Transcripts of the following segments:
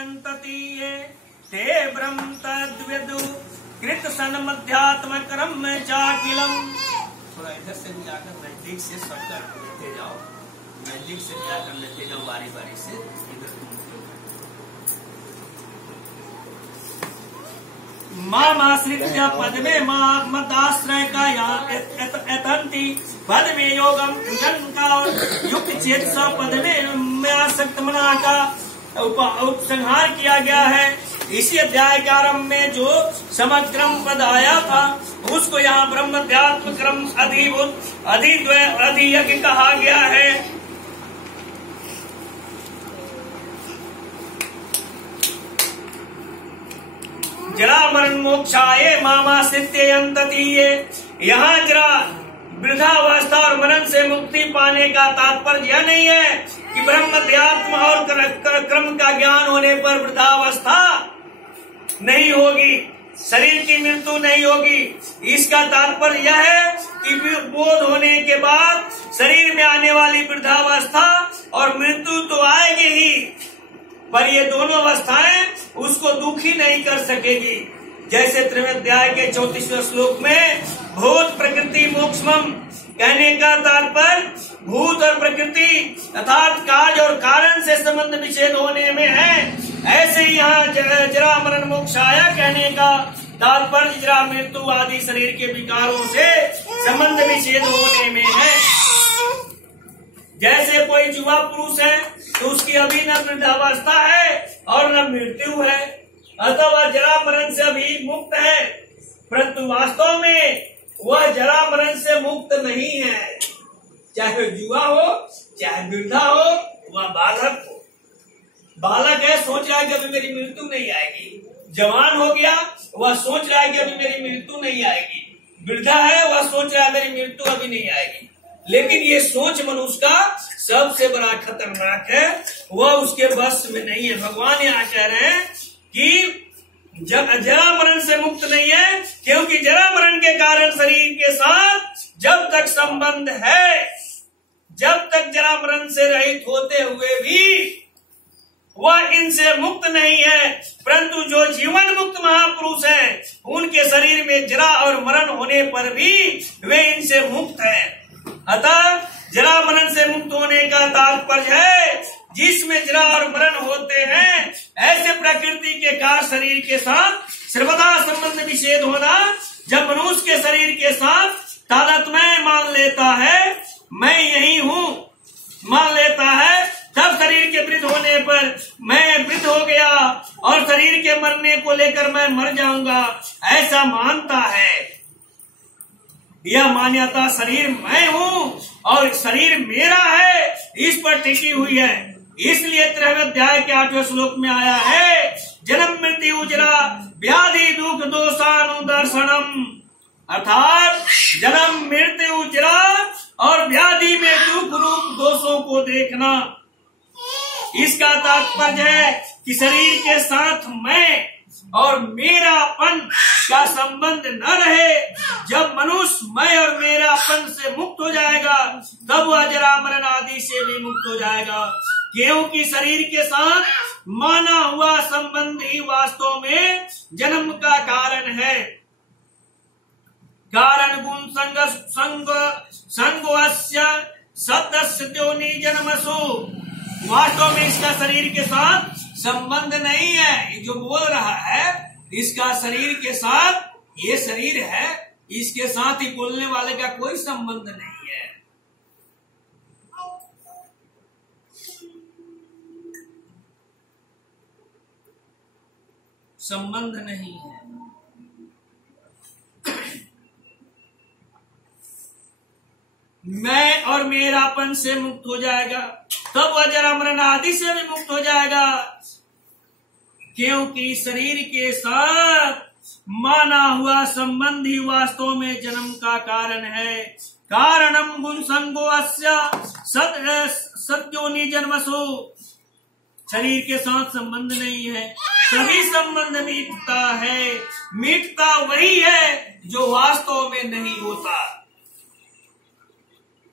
यन्ततीये ते ब्रह्म तद्विदु कृत सन्मध्यात्म कर्म चाकिलम। थोड़ा इधर से भी आकर नजदीक से शब्द लेते जाओ, नजदीक से जाकर लेते जाओ बारी बारी से। इधर मामाश्रित्य पद्मे मदाश्रय का यतंती पद्मे योगम जन का युक्त चेत स पद्मे में आसक्त मना का उपसंहार किया गया है। इसी अध्याय के आरंभ में जो समक्रम पद आया था उसको यहाँ ब्रह्मध्यात्म क्रम अधिभूत अधिद्वय अधियज्ञ कहा गया है। जरा मरण मोक्षाये मामाश्रित्य यन्ततीये। यहाँ जरा वृद्धावस्था और मरण से मुक्ति पाने का तात्पर्य यह नहीं है कि ब्रह्मध्यात्म और क्रम का ज्ञान होने पर वृद्धावस्था नहीं होगी, शरीर की मृत्यु नहीं होगी। इसका तात्पर्य यह है कि बोध होने के बाद शरीर में आने वाली वृद्धावस्था और मृत्यु तो आएगी ही, पर ये दोनों अवस्थाएं उसको दुखी नहीं कर सकेगी। जैसे त्रिवेद्याय के 34वें श्लोक में भूत प्रकृति मोक्षमम कहने का तात्पर्य भूत और प्रकृति अर्थात कार्य और कारण से संबंध विच्छेद होने में है, ऐसे ही यहाँ जरा मरण मोक्षाया कहने का तात्पर्य जरा मृत्यु आदि शरीर के विकारों से संबंध विच्छेद होने में है। जैसे कोई युवा पुरुष है तो उसकी अभी न वृद्धावस्था है और न मृत्यु है, अतः वह जरा मरण से अभी मुक्त है, परंतु वास्तव में वह जरा मरण से मुक्त नहीं है। चाहे युवा हो चाहे वृद्धा हो, वह बालक हो। बालक है सोच रहा है कि अभी मेरी मृत्यु नहीं आएगी, जवान हो गया वह सोच रहा है कि अभी मेरी मृत्यु नहीं आएगी, वृद्धा है वह सोच रहा है मेरी मृत्यु अभी नहीं आएगी। लेकिन ये सोच मनुष्य का सबसे बड़ा खतरनाक है, वह उसके बस में नहीं है। भगवान यहाँ कह रहे हैं कि जरा मरण से मुक्त नहीं है, क्योंकि जरा मरण के कारण शरीर के साथ जब तक संबंध है, जब तक जरा मरण से रहित होते हुए भी वह इनसे मुक्त नहीं है। परंतु जो जीवन मुक्त महापुरुष हैं, उनके शरीर में जरा और मरण होने पर भी वे इनसे मुक्त हैं। अतः जरा मरण से मुक्त होने का तात्पर्य है जिसमें जरा और मरण होते हैं, ऐसे प्रकृति के कार्य शरीर के साथ सर्वदा संबंध विच्छेद होना। जब मनुष्य के शरीर के साथ तादात्म्य मान लेता है, मैं यही हूँ मान लेता है, तब शरीर के वृद्ध होने पर मैं वृद्ध हो गया और शरीर के मरने को लेकर मैं मर जाऊंगा, ऐसा मानता है। यह मान्यता शरीर मैं हूँ और शरीर मेरा है, इस पर टिकी हुई है। इसलिए 13वें अध्याय के 8वें श्लोक में आया है जन्म मृत्यु जरा व्याधि दुख दोषानुदर्शनम, अर्थात जन्म मृत्यु जरा और व्याधि में दुख रूप दोषों को देखना। इसका तात्पर्य है कि शरीर के साथ मैं और मेरापन का संबंध न रहे। जब मनुष्य मैं और मेरापन से मुक्त हो जाएगा तब वह जरा मरण आदि से भी मुक्त हो जाएगा, क्योंकि शरीर के साथ माना हुआ संबंध ही वास्तव में जन्म का कारण है। कारण गुण संगोस्य सदस्य जन्मसु, वास्तव में इसका शरीर के साथ संबंध नहीं है। ये जो बोल रहा है इसका शरीर के साथ, ये शरीर है इसके साथ ही बोलने वाले का कोई संबंध नहीं है। संबंध नहीं है। मैं और मेरापन से मुक्त हो जाएगा तब वह जरा मरण आदि से भी मुक्त हो जाएगा, क्योंकि शरीर के साथ माना हुआ संबंध ही वास्तव में जन्म का कारण है। कारणम गुण संगो अस्य सद्योनि जन्मसु, शरीर के साथ संबंध नहीं है, सभी संबंध मिटता है। मिटता वही है जो वास्तव में नहीं होता।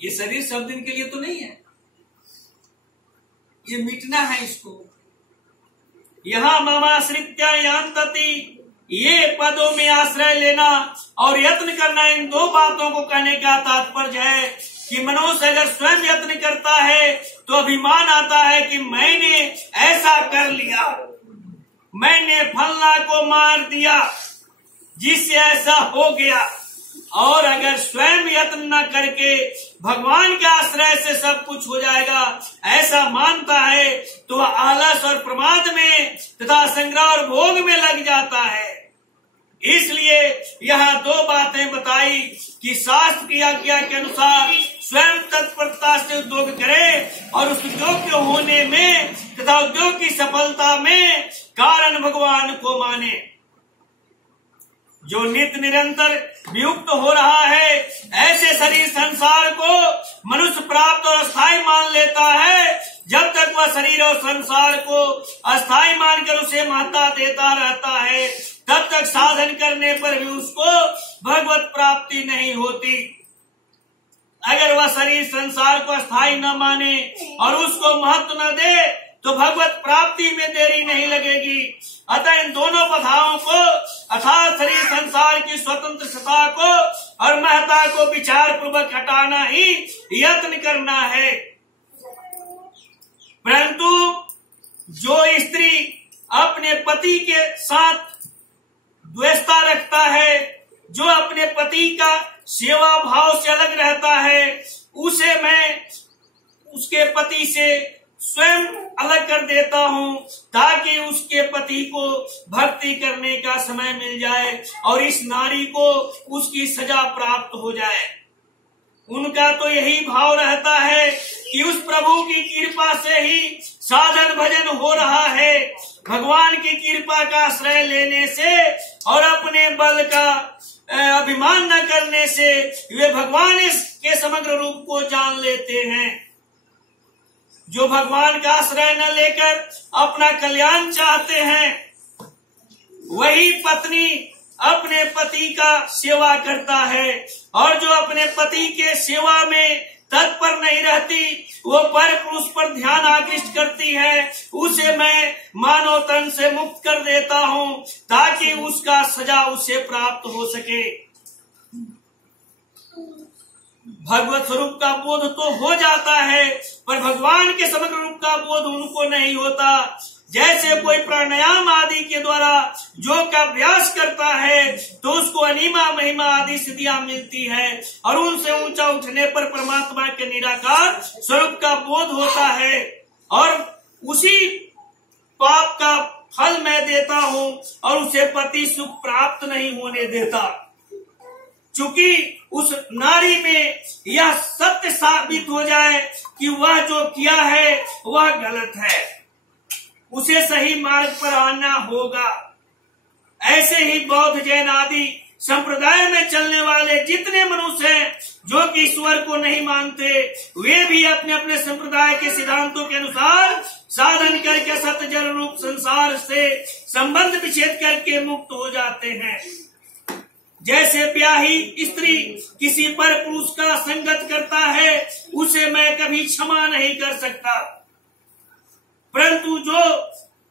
ये शरीर सब दिन के लिए तो नहीं है, ये मिटना है इसको। यहाँ ममाश्रित्य यान्तति, ये पदों में आश्रय लेना और यत्न करना, इन दो बातों को कहने का तात्पर्य है कि मनुष्य अगर स्वयं यत्न करता है तो अभिमान आता है कि मैंने ऐसा कर लिया, मैंने फलना को मार दिया जिससे ऐसा हो गया। और अगर स्वयं यत्न न करके भगवान के आश्रय से सब कुछ हो जाएगा ऐसा मानता है तो वह आलस और प्रमाद में तथा संग्रह और भोग में लग जाता है। इसलिए यहाँ दो बातें बताई कि शास्त्र की आज्ञा के अनुसार स्वयं तत्परता से उद्योग करे और उस उद्योग के होने में तथा उद्योग की सफलता में कारण भगवान को माने। जो नित्य निरंतर वियुक्त हो रहा है ऐसे शरीर संसार को मनुष्य प्राप्त और अस्थायी मान लेता है। जब तक वह शरीर और संसार को अस्थायी मानकर उसे महत्ता देता रहता है तब तक साधन करने पर भी उसको भगवत प्राप्ति नहीं होती। अगर वह शरीर संसार को अस्थायी न माने और उसको महत्व न दे तो भगवत प्राप्ति में देरी नहीं लगेगी। अतः इन दोनों बाधाओं को अर्थात शरीर संसार की स्वतंत्र सत्ता को और महत्ता को विचार पूर्वक हटाना ही यत्न करना है। परंतु जो स्त्री अपने पति के साथ द्वेषता रखता है, जो अपने पति का सेवा भाव से अलग रहता है, उसे मैं उसके पति से स्वयं अलग कर देता हूँ ताकि उसके पति को भक्ति करने का समय मिल जाए और इस नारी को उसकी सजा प्राप्त हो जाए। उनका तो यही भाव रहता है कि उस प्रभु की कृपा से ही साधन भजन हो रहा है। भगवान की कृपा का आश्रय लेने से और अपने बल का अभिमान न करने से वे भगवान के समग्र रूप को जान लेते हैं। जो भगवान का आश्रय न लेकर अपना कल्याण चाहते हैं वही पत्नी अपने पति का सेवा करता है और जो अपने पति के सेवा में तत्पर नहीं रहती वो पर पुरुष पर ध्यान आकृष्ट करती है, उसे मैं मानव तन से मुक्त कर देता हूँ ताकि उसका सजा उसे प्राप्त हो सके। भगवत स्वरूप का बोध तो हो जाता है पर भगवान के समग्र रूप का बोध उनको नहीं होता। जैसे कोई प्राणायाम आदि के द्वारा योग का अभ्यास करता है तो उसको अनिमा महिमा आदि सिद्धियां मिलती है और उनसे ऊंचा उठने पर परमात्मा के निराकार स्वरूप का बोध होता है और उसी पाप का फल मैं देता हूँ और उसे पति सुख प्राप्त नहीं होने देता। चूंकि उस नारी में यह सत्य साबित हो जाए कि वह जो किया है वह गलत है, उसे सही मार्ग पर आना होगा। ऐसे ही बौद्ध जैन आदि संप्रदाय में चलने वाले जितने मनुष्य हैं जो कि ईश्वर को नहीं मानते वे भी अपने अपने संप्रदाय के सिद्धांतों के अनुसार साधन करके सत्य जल रूप संसार से संबंध विच्छेद करके मुक्त हो जाते हैं। जैसे ब्याही स्त्री किसी पर पुरुष का संगत करता है उसे मैं कभी क्षमा नहीं कर सकता, परंतु जो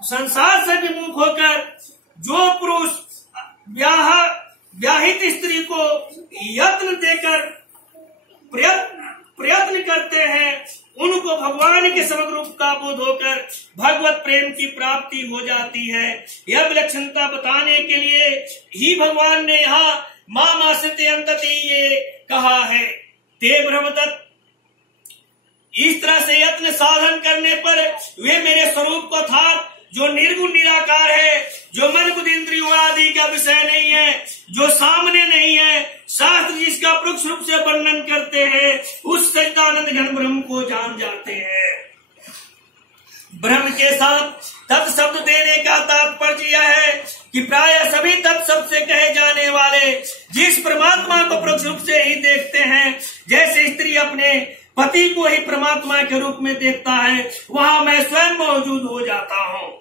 संसार से विमुख होकर जो पुरुष ब्याहित स्त्री को यत्न देकर प्रयत्न करते हैं उनको भगवान के समग्र रूप का बोध होकर भगवत प्रेम की प्राप्ति हो जाती है। यह विलक्षणता बताने के लिए ही भगवान ने यहाँ मामाश्रित्य यान्तति ये कहा है। ते ब्रह्मदत्त इस तरह से यत्न साधन करने पर वे मेरे स्वरूप को था जो निर्गुण निराकार है, जो मन बुद्धि इंद्रियों आदि का विषय नहीं है, जो सामने नहीं है, शास्त्र जिसका परोक्ष रूप से वर्णन करते हैं उस सच्चिदानंद घन ब्रह्म को जान जाते हैं। ब्रह्म के साथ तत् शब्द देने का तात्पर्य यह है कि प्राय सभी तत् शब्द से कहे जाने वाले जिस परमात्मा को परोक्ष रूप से ही देखते हैं, जैसे स्त्री अपने पति को ही परमात्मा के रूप में देखता है वहां मैं स्वयं मौजूद हो जाता हूँ,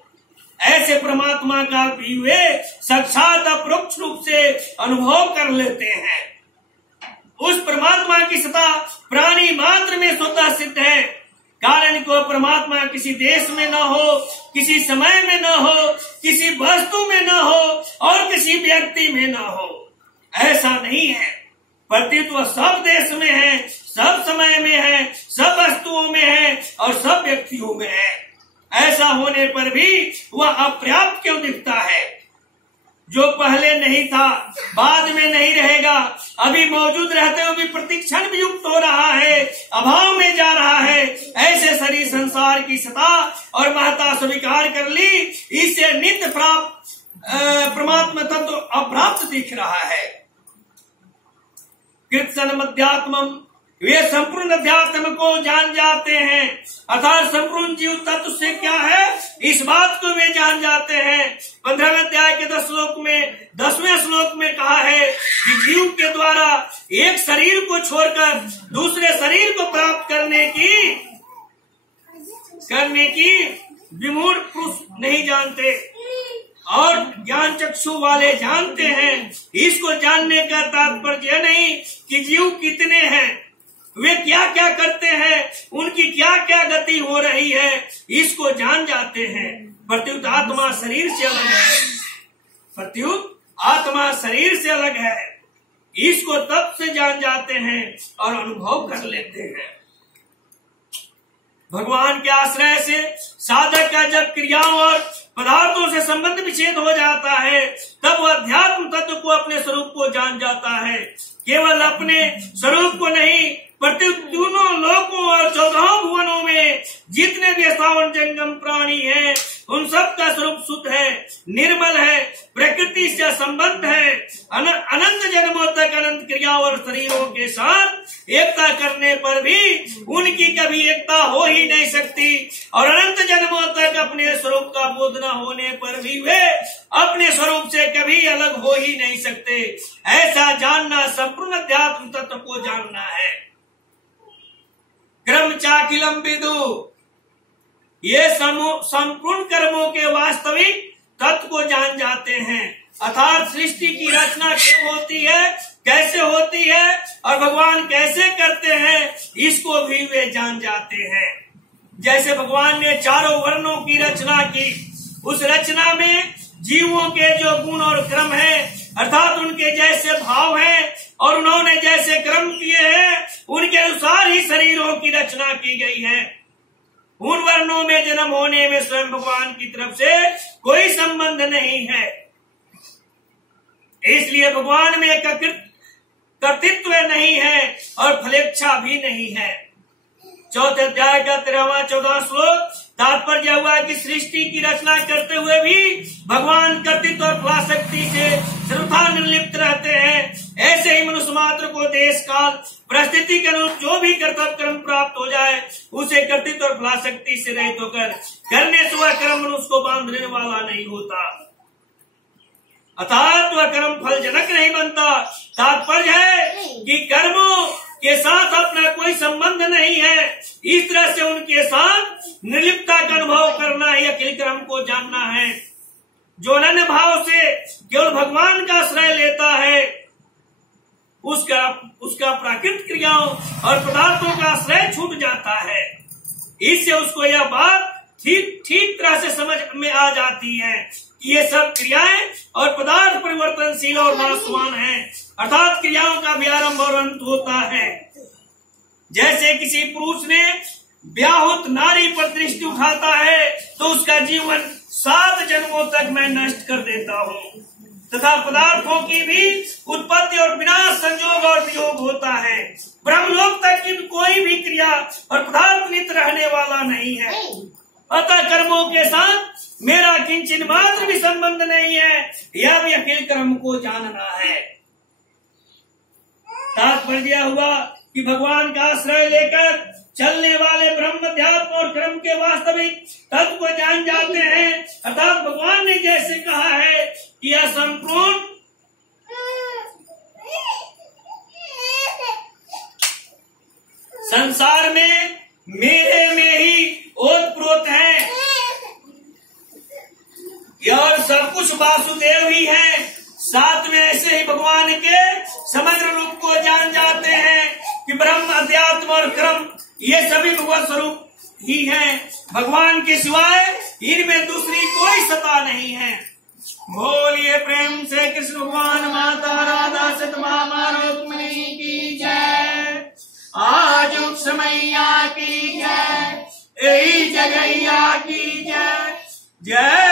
ऐसे परमात्मा का भी वे साक्षात अपरोक्ष रूप से अनुभव कर लेते हैं। उस परमात्मा की सत्ता प्राणी मात्र में स्वतः सिद्ध है। कारण को परमात्मा किसी देश में न हो, किसी समय में न हो, किसी वस्तु में न हो और किसी व्यक्ति में न हो, ऐसा नहीं है। प्रतीत वह सब देश में है, सब समय में है, सब वस्तुओं में है और सब व्यक्तियों में है। ऐसा होने पर भी वह अपर्याप्त क्यों दिखता है? जो पहले नहीं था बाद में नहीं रहेगा, अभी मौजूद रहते हुए भी प्रतिक्षण भी युक्त हो रहा है, अभाव में जा रहा है, ऐसे शरीर संसार की सत्ता और महत्ता स्वीकार कर ली, इससे नित्य प्राप्त परमात्मा तत्व अप्राप्त दिख रहा है। कृत्सन मध्यात्मम, वे संपूर्ण अध्यात्म को जान जाते हैं, अर्थात संपूर्ण जीव तत्व से क्या है इस बात को वे जान जाते हैं। 15वें अध्याय के 10वें श्लोक में कहा है कि जीव के द्वारा एक शरीर को छोड़कर दूसरे शरीर को प्राप्त करने की विमूढ़ पुरुष नहीं जानते और ज्ञान चक्षु वाले जानते हैं। इसको जानने का तात्पर्य नहीं कि जीव कितने हैं, वे क्या क्या करते हैं, उनकी क्या क्या गति हो रही है, इसको जान जाते हैं। प्रत्युत आत्मा शरीर से अलग है, प्रत्युत आत्मा शरीर से अलग है, इसको तब से जान जाते हैं और अनुभव कर लेते हैं। भगवान के आश्रय से साधक का जब क्रियाओं और पदार्थों से संबंध विच्छेद हो जाता है, तब वह अध्यात्म तत्व को, अपने स्वरूप को जान जाता है। केवल अपने स्वरूप को नहीं, तीनों लोकों और 14 भुवनों में जितने भी स्थावर जंगम प्राणी हैं, उन सब का स्वरूप शुद्ध है, निर्मल है, प्रकृति से संबद्ध है। अनंत जन्मों तक अनंत क्रिया और शरीरों के साथ एकता करने पर भी उनकी कभी एकता हो ही नहीं सकती, और अनंत जन्मों तक अपने स्वरूप का बोध न होने पर भी वे अपने स्वरूप से कभी अलग हो ही नहीं सकते। ऐसा जानना संपूर्ण अध्यात्म तत्व को जानना है। कर्म चाखिलम विदु, ये संपूर्ण कर्मों के वास्तविक तत्व को जान जाते हैं, अर्थात सृष्टि की रचना क्यों होती है, कैसे होती है और भगवान कैसे करते हैं, इसको भी वे जान जाते हैं। जैसे भगवान ने चारों वर्णों की रचना की, उस रचना में जीवों के जो गुण और क्रम है, अर्थात उनके जैसे भाव हैं और उन्होंने जैसे कर्म किए हैं, उनके अनुसार ही शरीरों की रचना की गई है। उन वर्णों में जन्म होने में स्वयं भगवान की तरफ से कोई संबंध नहीं है, इसलिए भगवान में कर्तृत्व नहीं है और फलेच्छा भी नहीं है। चौथे अध्याय का 13वां 14वां श्लोक तात्पर्य हुआ कि सृष्टि की रचना करते हुए भी भगवान कर्तृत्व और फलाशक्ति से सर्वथा निर्लिप्त रहते हैं। ऐसे ही मनुष्य मात्र को देश काल परिस्थिति के अनुरूप जो भी कर्तव्य कर्म प्राप्त हो जाए, उसे कर्तृत्व और फलाशक्ति से रहित होकर करने से वह कर्म मनुष्य को बांधने वाला नहीं होता, अर्थात वह कर्म फल जनक नहीं बनता। तात्पर्य है कि कर्मों के साथ अपना कोई संबंध नहीं है, इस तरह से उनके साथ निर्लिप्तता का अनुभव करना ही अखिल कर्म को जानना है। जो अनन्य भाव से केवल भगवान का आश्रय लेता है, उसका प्राकृतिक क्रियाओं और पदार्थों का आश्रय छूट जाता है। इससे उसको यह बात ठीक तरह से समझ में आ जाती है कि ये सब क्रियाएं और पदार्थ परिवर्तनशील और नाशवान हैं, अर्थात क्रियाओं का भी आरंभ और अंत होता है। जैसे किसी पुरुष ने ब्याहुत नारी पर दृष्टि उठाता है तो उसका जीवन 7 जन्मों तक मैं नष्ट कर देता हूँ, तथा पदार्थों की भी उत्पत्ति और विनाश, संयोग और वियोग होता है। ब्रह्मलोक तक की कोई भी क्रिया और पदार्थ नित्य रहने वाला नहीं है, अतः कर्मों के साथ मेरा किंचित मात्र भी संबंध नहीं है, यह भी अखिल कर्म को जानना है। तात्पर्य हुआ कि भगवान का आश्रय लेकर चलने वाले ब्रह्म अध्यात्म और कर्म के वास्तविक तत्व को जान जाते हैं, अर्थात भगवान ने जैसे कहा है कि यह संपूर्ण संसार में मेरे में ही ओतप्रोत है और सब कुछ वासुदेव ही है। साथ में ऐसे ही भगवान के समग्र रूप को जान जाते हैं कि ब्रह्म अध्यात्म और कर्म ये सभी भगवत स्वरूप ही हैं। भगवान के सिवाय इनमें दूसरी कोई सत्ता नहीं है। बोलिए प्रेम से कृष्ण भगवान माता राधा सतभामा रुक्मिणी की जय। आज मैया की जय, यही जगैया की जय। जय